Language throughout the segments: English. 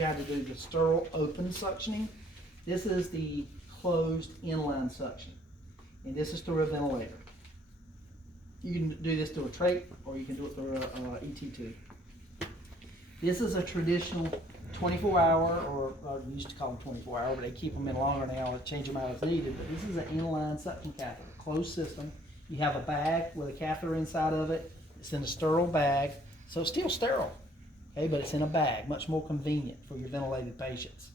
You have to do the sterile open suctioning. This is the closed inline suction, and this is through a ventilator. You can do this through a trach, or you can do it through a ET tube. This is a traditional 24-hour, or we used to call them 24-hour, but they keep them in longer now, change them out as needed. But this is an inline suction catheter, closed system. You have a bag with a catheter inside of it. It's in a sterile bag, so it's still sterile, okay, but it's in a bag, much more convenient for your ventilated patients.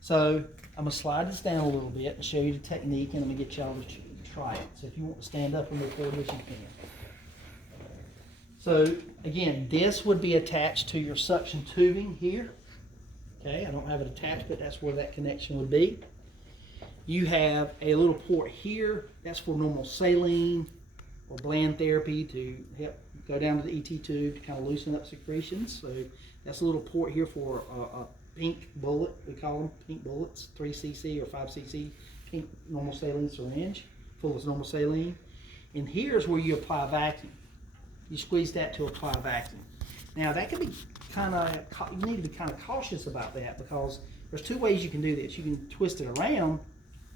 So I'm gonna slide this down a little bit and show you the technique, and I'm gonna get y'all to try it. So if you want to stand up and record this, you can. So again, this would be attached to your suction tubing here. Okay, I don't have it attached, but that's where that connection would be. You have a little port here, that's for normal saline or bland therapy to help go down to the ET tube to kind of loosen up secretions. So that's a little port here for a pink bullet, we call them pink bullets, 3 cc or 5 cc pink normal saline syringe full of normal saline. And here's where you apply vacuum. You squeeze that to apply vacuum. Now that can be kind of, you need to be kind of cautious about that, because there's 2 ways you can do this. You can twist it around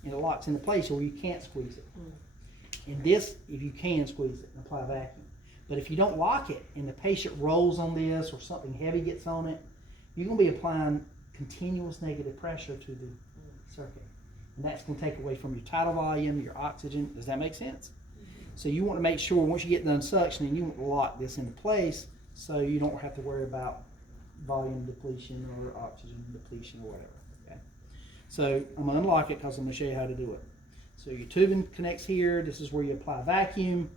and it locks into place, or you can't squeeze it. And this, if you can squeeze it and apply vacuum. But if you don't lock it and the patient rolls on this or something heavy gets on it, you're going to be applying continuous negative pressure to the circuit. And that's going to take away from your tidal volume, your oxygen. Does that make sense? So you want to make sure once you get done suctioning, you want to lock this into place so you don't have to worry about volume depletion or oxygen depletion or whatever. Okay? So I'm going to unlock it because I'm going to show you how to do it. So your tubing connects here. This is where you apply vacuum,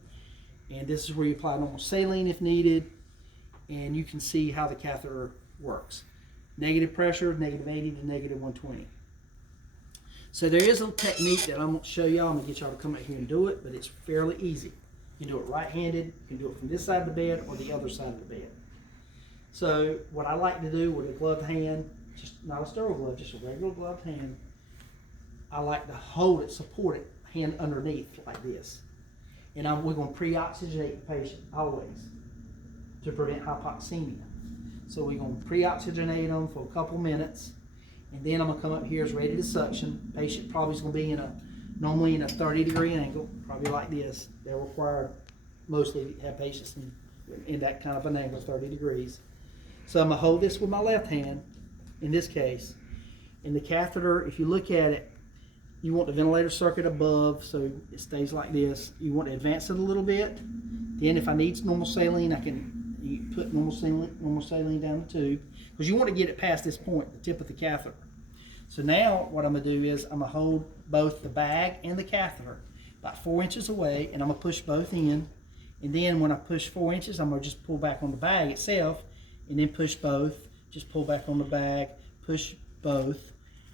and this is where you apply normal saline if needed. And you can see how the catheter works. Negative pressure, -80 to -120. So there is a technique that I'm going to show y'all. I'm going to get y'all to come out here and do it, but it's fairly easy. You can do it right-handed. You can do it from this side of the bed or the other side of the bed. So what I like to do with a gloved hand, just not a sterile glove, just a regular gloved hand, I like to hold it, support it, hand underneath like this. And we're going to pre-oxygenate the patient always to prevent hypoxemia. So we're going to pre-oxygenate them for a couple minutes, and then I'm going to come up here as ready to suction. Patient probably is going to be normally in a 30-degree angle, probably like this. They're required mostly to have patients in that kind of an angle, 30 degrees. So I'm going to hold this with my left hand, in this case. And the catheter, if you look at it, you want the ventilator circuit above so it stays like this. You want to advance it a little bit. Then if I need normal saline, I can put normal saline down the tube, because you want to get it past this point, the tip of the catheter. So now what I'm going to do is I'm going to hold both the bag and the catheter about 4 inches away, and I'm going to push both in. And then when I push 4 inches, I'm going to just pull back on the bag itself, and then push both. Just pull back on the bag, push both,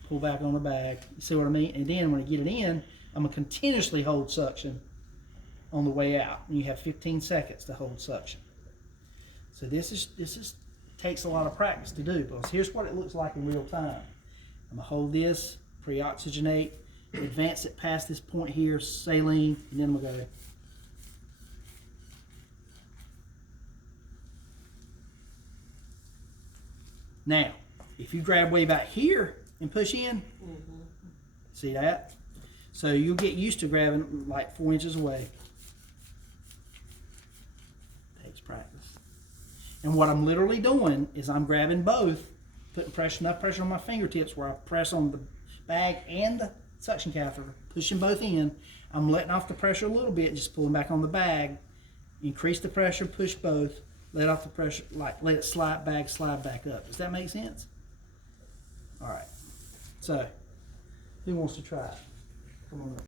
pull back on the bag. You see what I mean? And then when I get it in, I'm going to continuously hold suction on the way out. And you have 15 seconds to hold suction. So this takes a lot of practice to do, because here's what it looks like in real time. I'm going to hold this, pre-oxygenate, advance it past this point here, saline, and then I'm going to go. Now, if you grab way back here and push in, see that? So you'll get used to grabbing like 4 inches away. Takes practice. And what I'm literally doing is I'm grabbing both, putting enough pressure on my fingertips where I press on the bag and the suction catheter, pushing both in. I'm letting off the pressure a little bit, just pulling back on the bag. Increase the pressure, push both, let off the pressure, like let it slide back up. Does that make sense? All right. So, who wants to try it? Come on up.